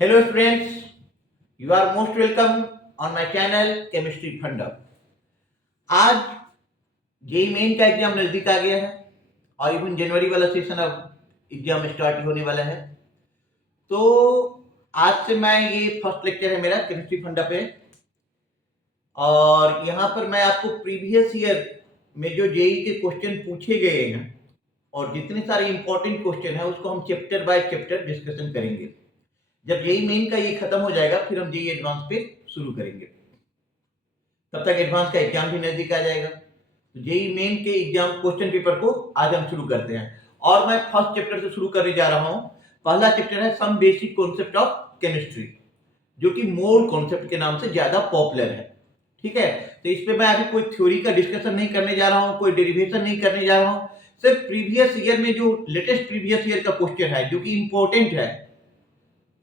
Hello students, you are most welcome on my channel Chemistry Funda. आज JEE main का exam नजदीक आ गया है और इवन जनवरी वाला सेशन अब एग्जाम स्टार्ट होने वाला है। तो आज से मैं ये फर्स्ट लेक्चर है मेरा केमिस्ट्री फंडा पे और यहाँ पर मैं आपको प्रीवियस ईयर में जो जेई के क्वेश्चन पूछे गए हैं और जितने सारे इंपॉर्टेंट क्वेश्चन है उसको हम चैप्टर बाय चैप्टर डिस्कशन करेंगे। जब जेई मेन का ये खत्म हो जाएगा फिर हम जेई एडवांस पे शुरू करेंगे। तब तक एडवांस का एग्जाम भी नजदीक आ जाएगा। तो जेई मेन के एग्जाम क्वेश्चन पेपर को आज हम शुरू करते हैं और मैं फर्स्ट चैप्टर से शुरू करने जा रहा हूं। पहला चैप्टर है some basic concept of chemistry, जो कि मोल कॉन्सेप्ट के नाम से ज्यादा पॉपुलर है। ठीक है, तो इस पे मैं अभी कोई थ्योरी का डिस्कशन नहीं करने जा रहा हूं, कोई डेरिवेशन नहीं करने जा रहा हूं। सिर्फ प्रीवियस ईयर में जो लेटेस्ट प्रीवियस ईयर का क्वेश्चन है जो कि इंपॉर्टेंट है,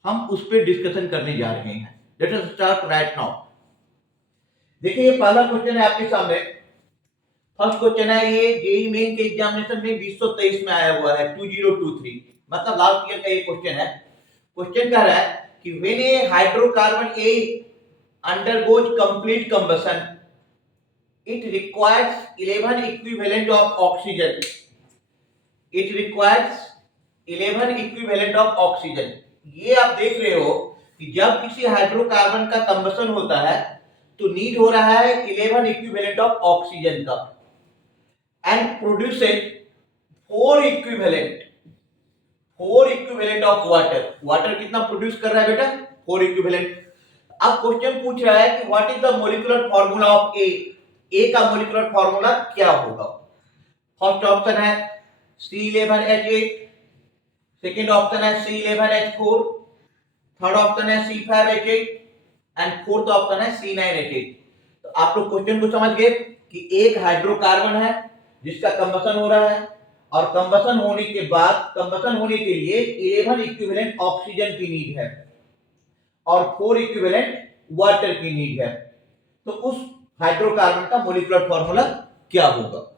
हम उस पर डिस्कशन करने जा रहे हैं। Let us start right now. देखिए, ये पहला क्वेश्चन है आपके सामने। फर्स्ट क्वेश्चन है, ये जेईई मेन के एग्जामिनेशन में 2023 में आया हुआ है, 2023, मतलब लास्ट ईयर का ये क्वेश्चन है। क्वेश्चन कह रहा है कि when A hydrocarbon A undergoes complete combustion it requires 11 equivalent of oxygen. It requires 11 equivalent of oxygen. ये आप देख रहे हो कि जब किसी हाइड्रोकार्बन का कंबशन होता है तो नीड हो रहा है 11 इक्विवेलेंट ऑफ ऑक्सीजन का and produced 4 equivalent of water. Water कितना प्रोड्यूस कर रहा है बेटा? 4 इक्विवेलेंट। अब क्वेश्चन पूछ रहा है कि what is the molecular formula of A. A का मॉलिक्यूलर फार्मूला क्या होगा? फर्स्ट ऑप्शन है C11H8, सेकेंड ऑप्शन है C11H4, थर्ड ऑप्शन है C5H8 एंड फोर्थ ऑप्शन है C9H8। तो आप लोग क्वेश्चन को समझ गए कि एक हाइड्रोकार्बन है जिसका कंबशन हो रहा है और कंबशन होने के बाद कंबशन होने के लिए 11 इक्विवेलेंट ऑक्सीजन की नीड है और 4 इक्विवेलेंट वाटर की नीड है। तो उस हाइड्रोकार्बन का मॉलिक्यूलर फार्मूला क्या होगा?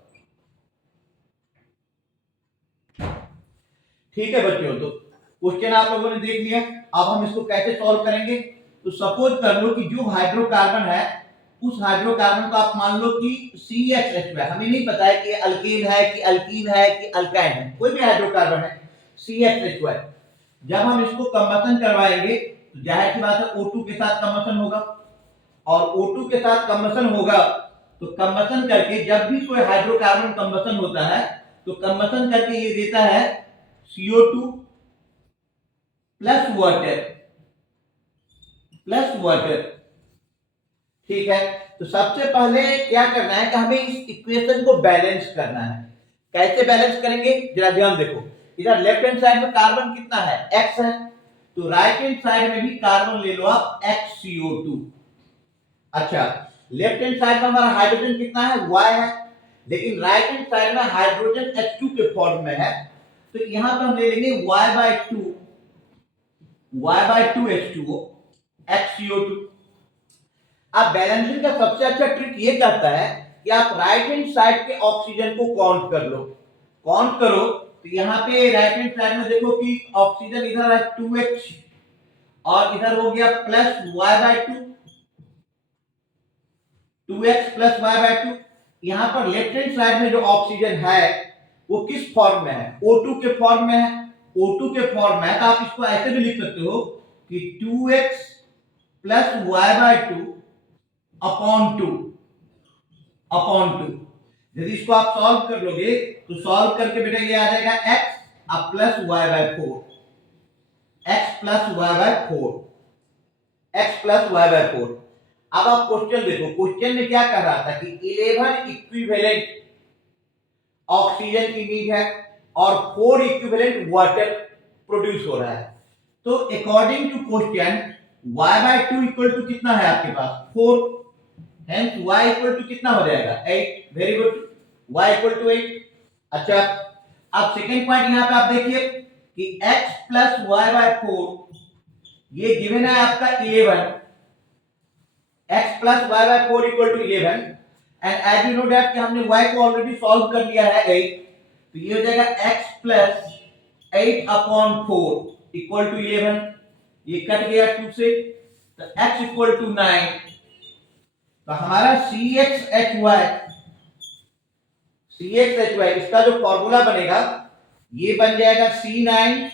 ठीक है बच्चों, तो क्वेश्चन आप लोगों ने देख लिया। अब हम इसको कैसे सॉल्व करेंगे? तो सपोज कर लो कि जो हाइड्रोकार्बन है उस हाइड्रोकार्बन को आप मान लो कि CHH है। हमें नहीं पता है कि अल्केन है कि अल्कीन है कि अल्काइन है, कोई भी हाइड्रोकार्बन है CHH है। जब हम इसको कंबशन करवाएंगे तो जाहिर सी बात है O2 के साथ कंबशन होगा और O2 के साथ कंबशन होगा तो कंबशन करके जब भी कोई हाइड्रोकार्बन कंबशन होता है तो कंबशन करके ये देता है CO2 प्लस वाटर। ठीक है, तो सबसे पहले क्या करना है कि हमें इस इक्वेशन को बैलेंस करना है। कैसे बैलेंस करेंगे जरा ध्यान देखो। इधर लेफ्ट हैंड साइड में कार्बन कितना है? X है, तो राइट हैंड साइड में भी कार्बन ले लो आप XCO2। अच्छा, लेफ्ट हैंड साइड में हमारा हाइड्रोजन कितना है? Y है, लेकिन राइट हैंड साइड में हाइड्रोजन H2 के फॉर्म में है, तो यहां पर हम ले लेंगे y/2 H2O XCO2। अब बैलेंसिंग का सबसे अच्छा ट्रिक ये कहता है कि आप राइट हैंड साइड के ऑक्सीजन को काउंट कर लो। काउंट करो तो यहाँ पे राइट हैंड साइड में देखो कि ऑक्सीजन इधर है 2H और इधर हो गया plus y/2, 2X plus y/2। यहाँ पर लेफ्ट हैंड साइड में जो ऑक्सीजन है वो किस फॉर्म में है? O2 के फॉर्म में है। O2 के फॉर्म में है तो आप इसको ऐसे भी लिख सकते हो कि 2X प्लस y/2 अपॉन 2। यदि इसको आप सॉल्व कर लोगे तो सॉल्व करके बेटा ये आ जाएगा x अब plus y/4, x plus y/4। अब आप क्वेश्चन देखो, क्वेश्चन में क्या कह रहा था कि 11 इक्विवेलेंट ऑक्सीजन की नीड है और 4 इक्विवेलेंट वाटर प्रोड्यूस हो रहा है। तो according to question y/2 equal to कितना है आपके पास? 4। Hence y इक्वल टू कितना हो जाएगा? 8। Very good, y equal to 8। अच्छा, अब सेकंड पॉइंट यहां पे आप देखिए कि x प्लस y/4 ये गिवन है आपका 11। x plus y/4 equal to 11 and as you know that कि हमने y को ऑलरेडी सॉल्व कर लिया है 8, तो ये हो जाएगा x plus 8 upon 4 equal to 11। ये कट गया 2 से, तो x इक्वल टू 9, तो हमारा CXHY इसका जो फॉर्मूला बनेगा ये बन जाएगा C9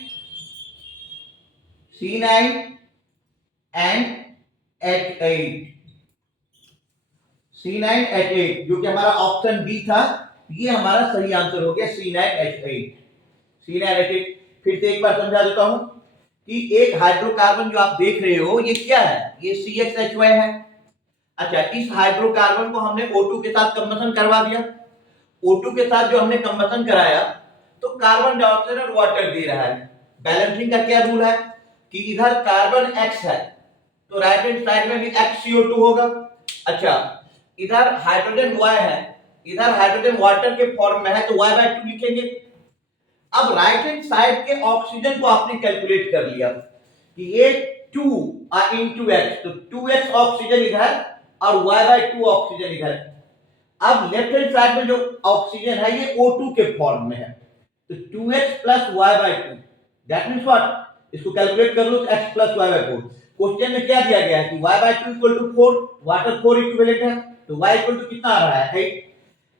एंड H8, C9H8 जो कि हमारा ऑप्शन बी था, ये हमारा सही आंसर हो गया C9H8। फिर से एक बार समझा देता हूं कि एक हाइड्रोकार्बन जो आप देख रहे हो ये क्या है, ये CXHY है। अच्छा, इस हाइड्रोकार्बन को हमने O2 के साथ कंबशन करवा दिया। O2 के साथ जो हमने कंबशन कराया तो कार्बन डाइऑक्साइड और वाटर दे रहा है। बैलेंसिंग का क्या रूल है कि इधर कार्बन X है तो राइट हैंड साइड में भी XCO2 होगा। अच्छा, इधर हाइड्रोजन Y है, इधर हाइड्रोजन वाटर के फॉर्म में है तो Y/2 लिखेंगे। अब राइट हैंड साइड के ऑक्सीजन को आपने कैलकुलेट कर लिया कि ये 2 into X, तो 2X ऑक्सीजन इधर और Y/2 ऑक्सीजन इधर। अब लेफ्ट हैंड साइड में जो ऑक्सीजन है ये O2 के फॉर्म में है, तो 2x plus y/2, that means what, इसको कैलकुलेट कर लो तो x plus y/4। क्वेश्चन में क्या दिया गया है कि y/2 equal to 4, water 4 equivalent है, तो y इक्वल टू कितना आ रहा है 8।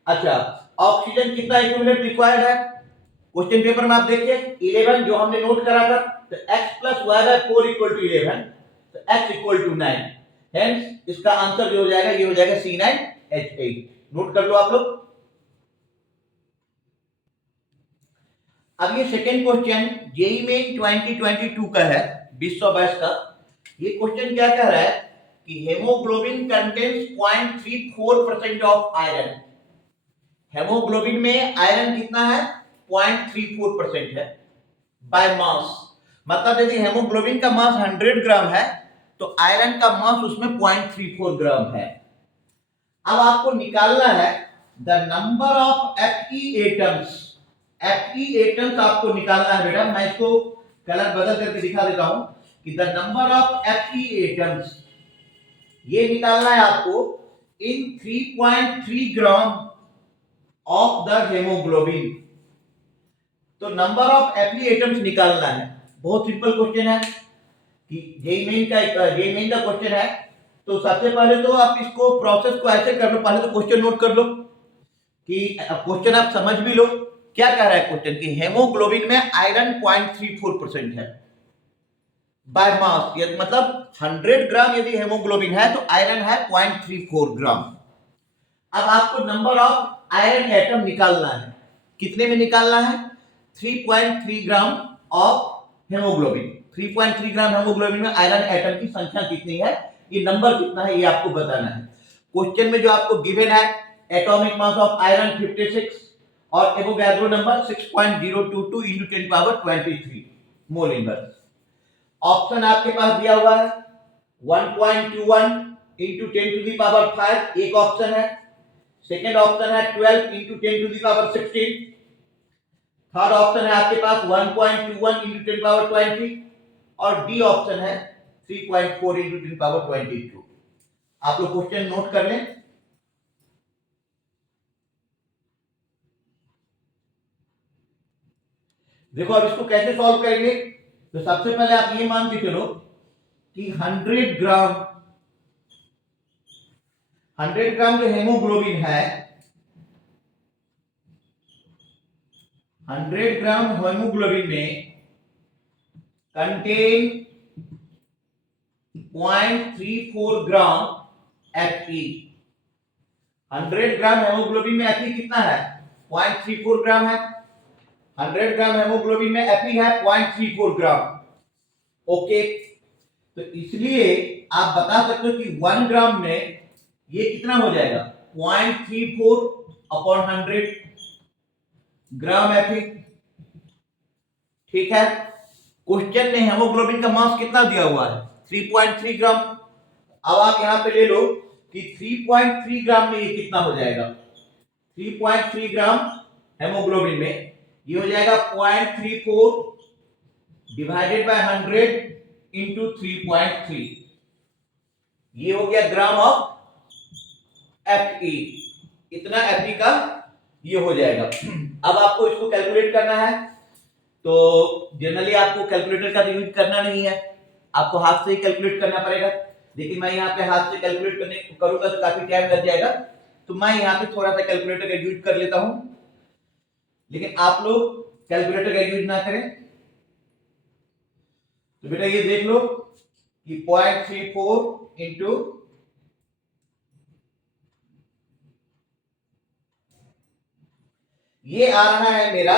अच्छा, ऑक्सीजन कितना इक्विवेलेंट रिक्वायर्ड है, क्वेश्चन पेपर में आप देखिए 11 जो हमने नोट करा था, तो x plus y/4 equal to 11, तो x इक्वल टू 9। हेंस इसका आंसर जो हो जाएगा ये हो जाएगा C9H8। नोट कर लो आप लोग। अब ये सेकेंड क्वेश्चन जेईई मेन 2022 का है, 2022 का। ये क्वेश्चन क्या कह रहा है कि haemoglobin contains 0.34% of iron. Haemoglobin में आयरन कितना है, 0.34% है बाय मास। मतलब यदि हेमोग्लोबिन का मास 100 ग्राम है तो आयरन का मास उसमें 0.34 ग्राम है। अब आपको निकालना है the number of Fe atoms. Fe atoms आपको निकालना है बेटा, मैं इसको कलर बदल करके दिखा देता हूं कि the number of Fe atoms ये निकालना है आपको इन 3.3 ग्राम ऑफ द हेमोग्लोबिन। तो नंबर ऑफ Fe एटम्स निकालना है, बहुत सिंपल क्वेश्चन है कि जेईई मेन का क्वेश्चन है। तो सबसे पहले तो आप इसको प्रोसेस को ऐसे कर लो, पहले तो क्वेश्चन नोट कर लो कि क्वेश्चन आप समझ भी लो क्या कह रहा है क्वेश्चन कि हेमोग्लोबिन में आयरन 0.34% है बाय मास, मतलब 100 ग्राम यदि हेमोग्लोबिन है तो आयरन है 0.34 ग्राम। अब आपको नंबर ऑफ आयरन एटम निकालना है, कितने में निकालना है, 3.3 gram of haemoglobin. 3.3 gram haemoglobin में आयरन एटम की संख्या कितनी है, ये नंबर कितना है ये आपको बताना है। क्वेश्चन में जो आपको गिवन है एटॉमिक मास ऑफ आयरन 56 और Avogadro number 6.022 into 10 power 23 mole inverse. Option आपके पास दिया हुआ है 1.21 into 10 to the power 5 एक ऑप्शन है, सेकेंड ऑप्शन है 12 into 10 to the power 16, third option है आपके पास 1.21 into 10 पावर 20 और डी ऑप्शन है 3.4 into 10 पावर 22। आप लोग क्वेश्चन नोट कर लें। देखो अब इसको कैसे सॉल्व करेंगे, तो सबसे पहले आप ये मान के चलो कि 100 ग्राम जो हेमोग्लोबिन है, 100 ग्राम हेमोग्लोबिन में कंटेन 0.34 ग्राम Fe। 100 ग्राम हेमोग्लोबिन में Fe कितना है, 0.34 ग्राम है। 100 ग्राम हेमोग्लोबिन में Fe है 0.34 ग्राम। ओके, तो इसलिए आप बता सकते हो कि 1 ग्राम में ये कितना हो जाएगा, 0.34 अपॉन 100 ग्राम Fe। ठीक है, क्वेश्चन में हेमोग्लोबिन का मास कितना दिया हुआ है, 3.3 ग्राम। अब आप यहां पे ले लो कि 3.3 ग्राम में ये कितना हो जाएगा, 3.3 ग्राम हेमोग्लोबिन में ये हो जाएगा 0.34 डिवाइडेड बाय 100 इंटू 3.3, ये हो गया ग्राम ऑफ Fe। इतना Fe का ये हो जाएगा। अब आपको इसको कैलकुलेट करना है, तो जनरली आपको कैलकुलेटर का यूज करना नहीं है, आपको हाथ से ही कैलकुलेट करना पड़ेगा। लेकिन मैं यहाँ पे हाथ से कैलकुलेट करने करूंगा तो काफी टाइम लग जाएगा, तो मैं यहाँ पे थोड़ा सा कैलकुलेटर का यूज कर लेता हूं, लेकिन आप लोग कैलकुलेटर का यूज ना करें। तो बेटा ये देख लो कि 0.34 इंटू ये आ रहा है मेरा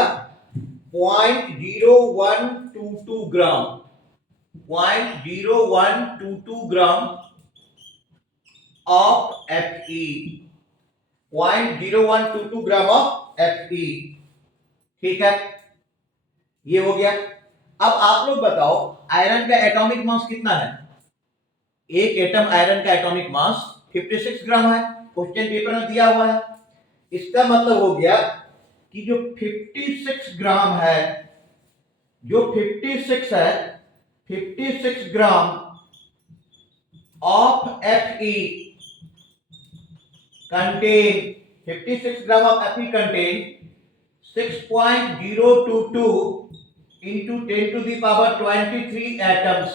0.0122 ग्राम, 0.0122 gram of Fe, 0.0122 gram of Fe। ठीक है, ये हो गया। अब आप लोग बताओ आयरन का एटॉमिक मास कितना है? एक एटम आयरन का एटॉमिक मास 56 ग्राम है, क्वेश्चन पेपर में दिया हुआ है। इसका मतलब हो गया कि जो 56 ग्राम है, जो 56 है, 56 gram of Fe contain 56 gram of Fe contain 6.022 into 10 to the power 23 atoms।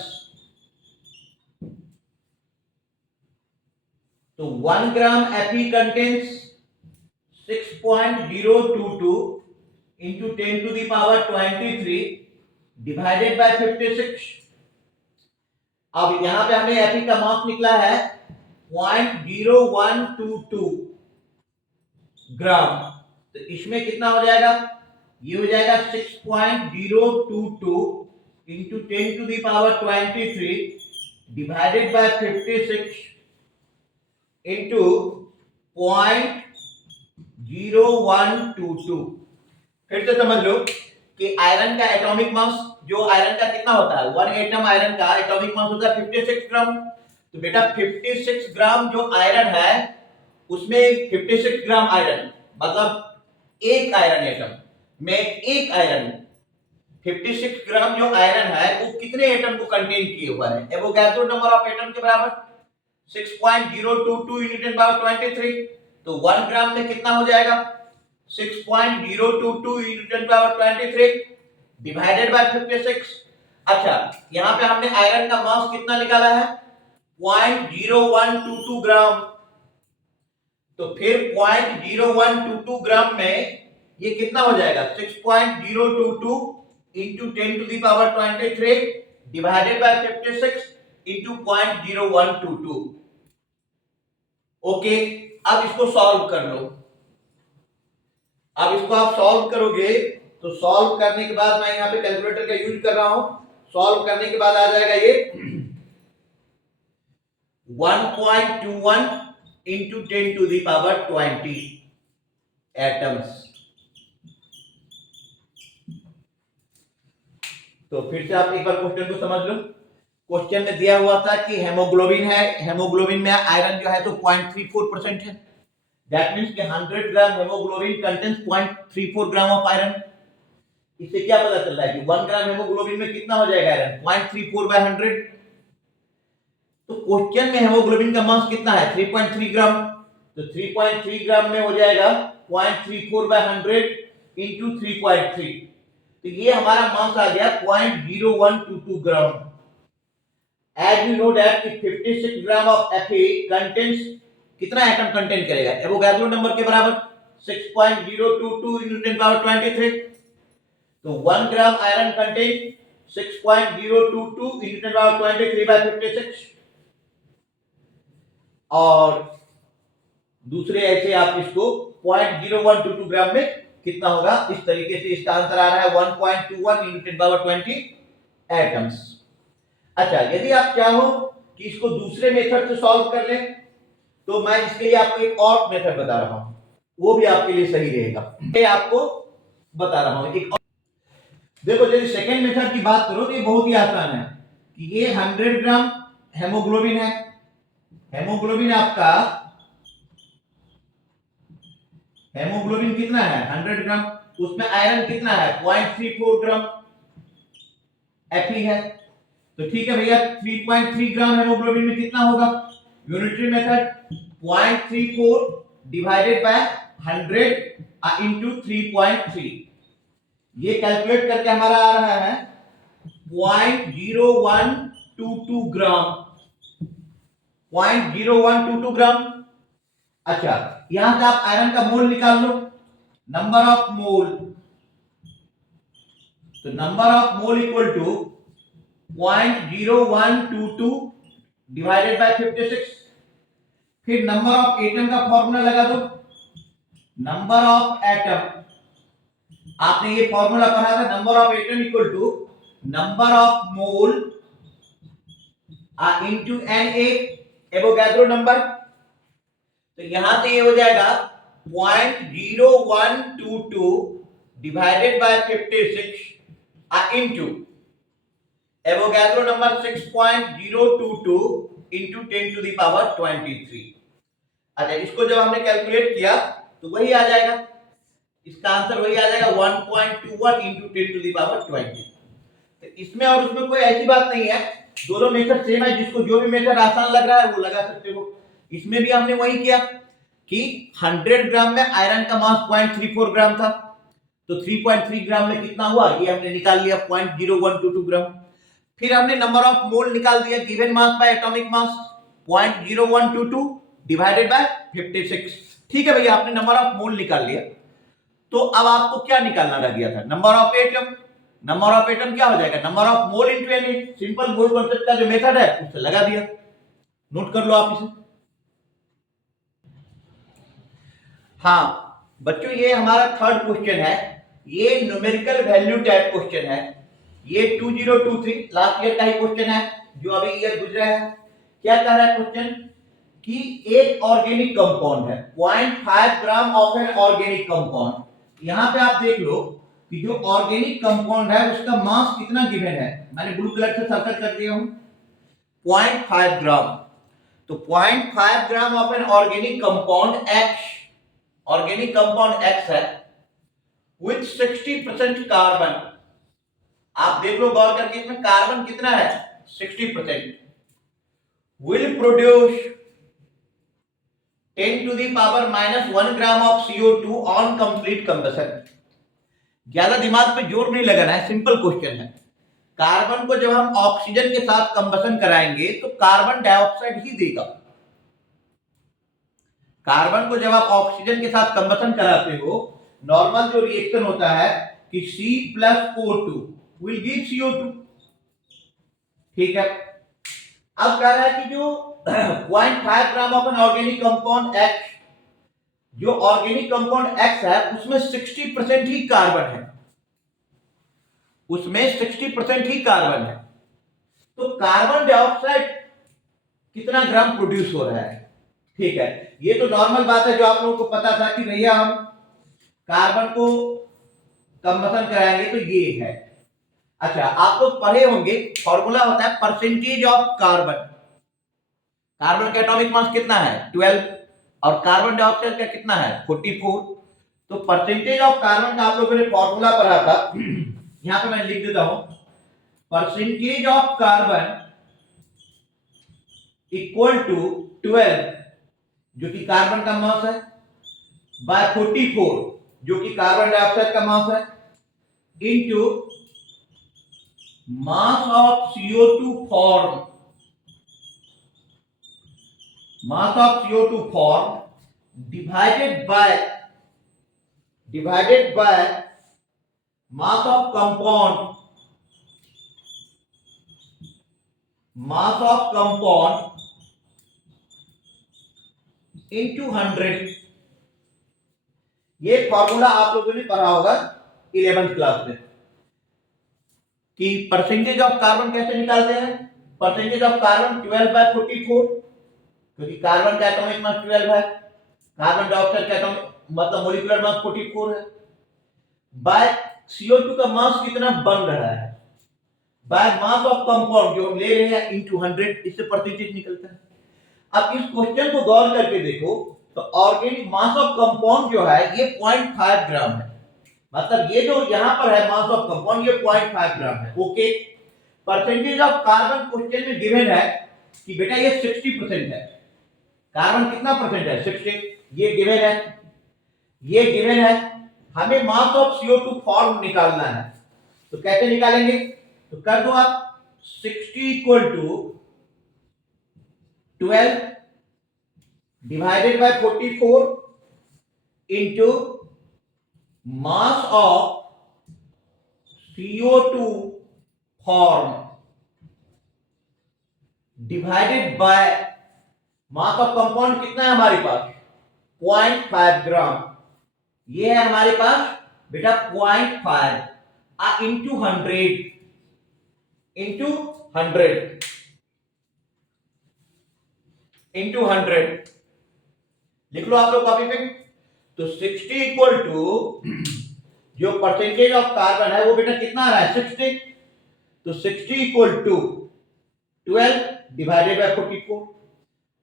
तो 1 ग्राम Fe contains 6.022 into 10 to the power 23 divided by 56। अब यहां पे हमने Fe का मास निकला है 0.0122 ग्राम, तो इसमें कितना हो जाएगा? ये हो जाएगा 6.022 into 10 to the power 23 divided by 56 into 0.0122। फिर से समझ लो कि आयरन का एटॉमिक मास, जो आयरन का कितना होता है, 1 एटम आयरन का एटॉमिक मास होता है 56 ग्राम। तो बेटा 56 ग्राम जो आयरन है उसमें 56 ग्राम आयरन मतलब एक आयरन एटम में एक आयरन 56 ग्राम जो आयरन है वो कितने एटम को कंटेन किए हुआ है? एवोगाड्रो नंबर ऑफ एटम के बराबर 6.022 into 10 power 23। तो 1 ग्राम में कितना हो जाएगा? 6.022 into 10 power 23 डिवाइडेड बाय 56। अच्छा, यहां पे हमने आयरन का मास कितना निकाला है? 0.0122 ग्राम। तो फिर 0.0122 ग्राम में ये कितना हो जाएगा? 6.022 into 10 to the power 23 divided by 56 into 0.0122। Okay, अब इसको सॉल्व कर लो। अब इसको आप सॉल्व करोगे तो सॉल्व करने के बाद मैं यहां पे कैलकुलेटर का यूज कर रहा हूं, सॉल्व करने के बाद आ जाएगा ये 1.21 into 10 to the power 20 atoms. तो फिर से आप एक बार क्वेश्चन को समझ लो। क्वेश्चन में दिया हुआ था कि हेमोग्लोबिन है, हेमोग्लोबिन में आयरन जो है तो 0.34% है। दैट मींस कि 100 gram hemoglobin contains 0.34 gram of iron. इससे क्या पता चल रहा है कि 1 ग्राम हेमोग्लोबिन में कितना हो जाएगा आयरन? 0.34/100। तो क्वेश्चन में हेमोग्लोबिन का मास कितना है? 3.3 ग्राम। तो 3.3 ग्राम में हो जाएगा 0.34/100 into 3.3। तो ये हमारा मास आ गया 0.0122 ग्राम। As you know that 56 gram of Fe contains कितना एटम कंटेन करेगा? एवोगाड्रो नंबर के बराबर 6.022 into 10 power 23। तो 1 ग्राम iron contain 6.022 into 10 power 23 by 56। और दूसरे ऐसे आप इसको 0.0122 ग्राम में कितना होगा, इस तरीके से इसका आंसर आ रहा है 1.21 into 10 power 20 एटम्स। अच्छा, यदि आप चाहो कि इसको दूसरे मेथड से सॉल्व कर लें तो मैं इसके लिए आपको एक और मेथड बता रहा हूं, वो भी आपके लिए सही रहेगा। मैं आपको बता रहा हूं एक और। देखो, यदि सेकेंड मेथड की बात करो तो ये बहुत ही आसान है कि ये 100 ग्राम हेमोग्लोबिन है। हेमोग्लोबिन आपका, हेमोग्लोबिन कितना है? 100 ग्राम। उसमें आयरन कितना है? 0.34 ग्राम Fe है। तो ठीक है भैया, 3.3 ग्राम हेमोग्लोबिन में कितना होगा? Unitary method 0.34 divided by 100 into 3.3। ये कैलकुलेट करके हमारा आ रहा है 0.01 0.0122 ग्राम, 0.0122 ग्राम। अच्छा, यहां से आप आयरन का मोल निकाल लो, नंबर ऑफ मोल, तो number of mole equal to 0.0122 divided by 56। फिर नंबर ऑफ एटम का फॉर्मूला लगा दो, नंबर ऑफ एटम, आपने ये फॉर्मूला पढ़ा था, number of atom equal to number of mole into Na, Avogadro number. तो यहां से ये हो जाएगा 0.0122 divided by 56 into Avogadro number 6.022 into 10 to the power 23। अच्छा, इसको जब हमने कैलकुलेट किया तो वही आ जाएगा, इसका आंसर वही आ जाएगा 1.21 इंटू 10 टू द पावर 20। तो इसमें और उसमें कोई ऐसी बात नहीं है, दोनों मेथड सेम है, जिसको जो भी मेथड आसान लग रहा है वो लगा सकते हो। इसमें भी हमने वही किया कि 100 ग्राम में आयरन का मास 0.34 ग्राम था, तो 3.3 ग्राम में कितना हुआ ये हमने निकाल लिया, 0.0122 ग्राम। फिर हमने नंबर ऑफ मोल निकाल दिया, given mass by atomic mass 0.0122 divided by 56। ठीक है भैया, आपने नंबर ऑफ मोल निकाल लिया। तो अब आपको क्या निकालना रह गया था, number of atom. Number of atom क्या हो जाएगा, number of mole into Na, simple mole concept का जो मेथड है उससे लगा दिया, नोट कर लो आप इसे। हाँ बच्चों, ये हमारा थर्ड क्वेश्चन है, ये न्यूमेरिकल वैल्यू टाइप क्वेश्चन है, ये 2023 लास्ट ईयर का ही क्वेश्चन है जो अभी ईयर गुजरा है। क्या कह रहा है क्वेश्चन कि एक ऑर्गेनिक कंपाउंड है, 0.5 gram of an organic compound. यहां पे आप देख लो कि जो ऑर्गेनिक कंपाउंड है उसका मास कितना गिवन है, मैंने ब्लू कलर से सर्कल कर दिया हूं, 0.5 ग्राम। तो 0.5 gram of an organic compound X, organic compound X है विथ 60% कार्बन। आप देख लो गौर करके, इसमें कार्बन कितना है, 60%, will produce 10 to the power -1 gram of CO2 on complete combustion. ज्यादा दिमाग पे जोर नहीं लगाना है, सिंपल क्वेश्चन है। कार्बन को जब हम ऑक्सीजन के साथ कंबशन कराएंगे तो कार्बन डाइऑक्साइड ही देगा। कार्बन को जब आप ऑक्सीजन के साथ कंबशन कराते हो, नॉर्मल जो रिएक्शन होता है कि C+O2 विल गिव CO2। ठीक है, अब कह रहा है कि जो 0.5 gram of an organic compound X, जो ऑर्गेनिक कंपाउंड X है उसमें 60% ही कार्बन है, उसमें 60% ही कार्बन है। तो कार्बन डाइऑक्साइड कितना ग्राम प्रोड्यूस हो रहा है। ठीक है, ये तो नॉर्मल बात है जो आप लोगों को पता था कि भैया हम कार्बन को कंबशन कराएंगे तो ये है। अच्छा, आप लोग पढ़े होंगे, फॉर्मूला होता है परसेंटेज ऑफ कार्बन। कार्बन का एटॉमिक मास कितना है, 12, और कार्बन डाइऑक्साइड का कितना है, 44। तो परसेंटेज ऑफ कार्बन का आप लोगों ने फॉर्मूला पढ़ा था, यहां पे मैं लिख देता हूं, percentage of carbon equal to 12, जो कि कार्बन का मास है, बाय 44 जो कि कार्बन डाइऑक्साइड का मास है, into mass of CO2 form, mass of CO2 formed divided by mass of compound, into 100। ये फॉर्मूला आप लोगों ने पढ़ा होगा 11th क्लास में कि परसेंटेज ऑफ कार्बन कैसे निकालते हैं। परसेंटेज ऑफ कार्बन 12/44, क्योंकि कार्बन का एटॉमिक मास 12 है, कार्बन डाइऑक्साइड का एटॉमिक मतलब मॉलिक्यूलर मास 44 है, बाय CO2 का मास कितना बन रहा है, बाय मास ऑफ कंपाउंड जो हम ले रहे हैं इनटू 100, इससे परसेंटेज निकलता है। अब इस क्वेश्चन को गौर करके देखो तो ऑर्गेनिक मास ऑफ कंपाउंड जो है ये 0.5 ग्राम है, मतलब ये जो यहां पर है मास ऑफ कंपाउंड ये 0.5 ग्राम है। Okay, percentage of carbon question में गिवन है कि बेटा ये 60% है, कार्बन कितना परसेंट है, 60, ये गिवन है, ये गिवन है। हमें मास ऑफ CO2 फॉर्म निकालना है, तो कैसे निकालेंगे, तो कर दो आप, 60 equal to 12 divided by 44 into mass of CO2 form divided by mass of compound कितना है हमारे पास 0.5 ग्राम। ये है हमारे पास बेटा 0.5 इंटू 100 इंटू 100 लिख लो आप लोग कॉपी पे। तो 60 इक्वल टू जो परसेंटेज ऑफ कार्बन है वो बेटा कितना आ रहा है 60। तो 60 इक्वल टू 12 डिवाइडेड बाय 44।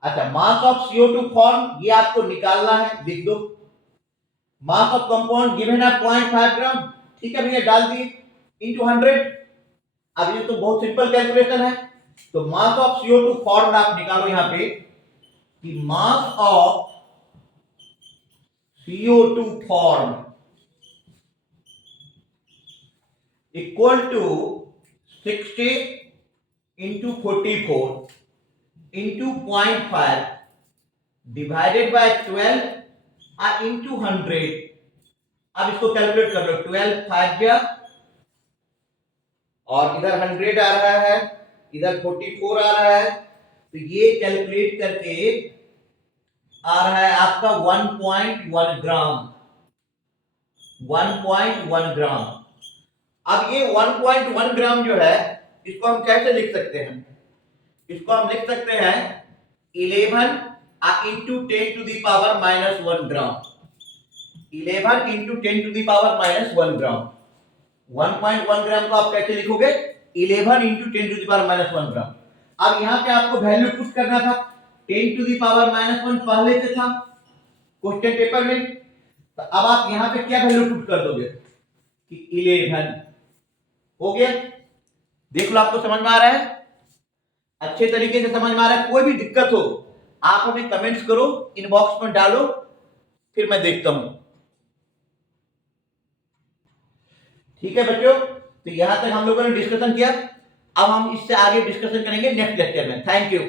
अच्छा मास ऑफ CO2 फॉर्म ये आपको निकालना है, लिख दो। मास ऑफ कंपाउंड गिवन है 0.5 ग्राम, ठीक है भैया डाल दिए इंटू 100। अब ये तो बहुत सिंपल कैलकुलेशन है। तो मास ऑफ CO2 फॉर्म आप निकालो यहां पे कि mass of CO2 form equal to 60 into 44 into 0.5 divided by 12 into 100। अब इसको कैलकुलेट कर लो 12 5 जा और इधर 100 आ रहा है, इधर 44 आ रहा है। तो ये कैलकुलेट करके आ रहा है आपका 1.1 ग्राम। 1.1 ग्राम। अब ये 1.1 ग्राम जो है इसको हम कैसे लिख सकते हैं? इसको हम लिख सकते हैं 11 into 10 to the power minus 1 gram. 11 into 10 to the power minus 1 gram. 1.1 gram को आप कैसे लिखोगे 11 into 10 to the power minus 1 gram. अब यहाँ पे आपको वैल्यू पुट करना था 10 टू दी पावर माइनस 1 पहले से था क्वेश्चन पेपर में। तो अब आप यहाँ पे क्या वैल्यू पुट कर दोगे कि 11 हो गया। देख लो आपको समझ में आ रहा है, अच्छे तरीके से समझ में आ रहा है। कोई भी दिक्कत हो आप हमें कमेंट्स करो, इनबॉक्स में डालो, फिर मैं देखता हूं। ठीक है बच्चों, तो यहां तक हम लोगों ने डिस्कशन किया। अब हम इससे आगे डिस्कशन करेंगे नेक्स्ट लेक्चर में। Thank you.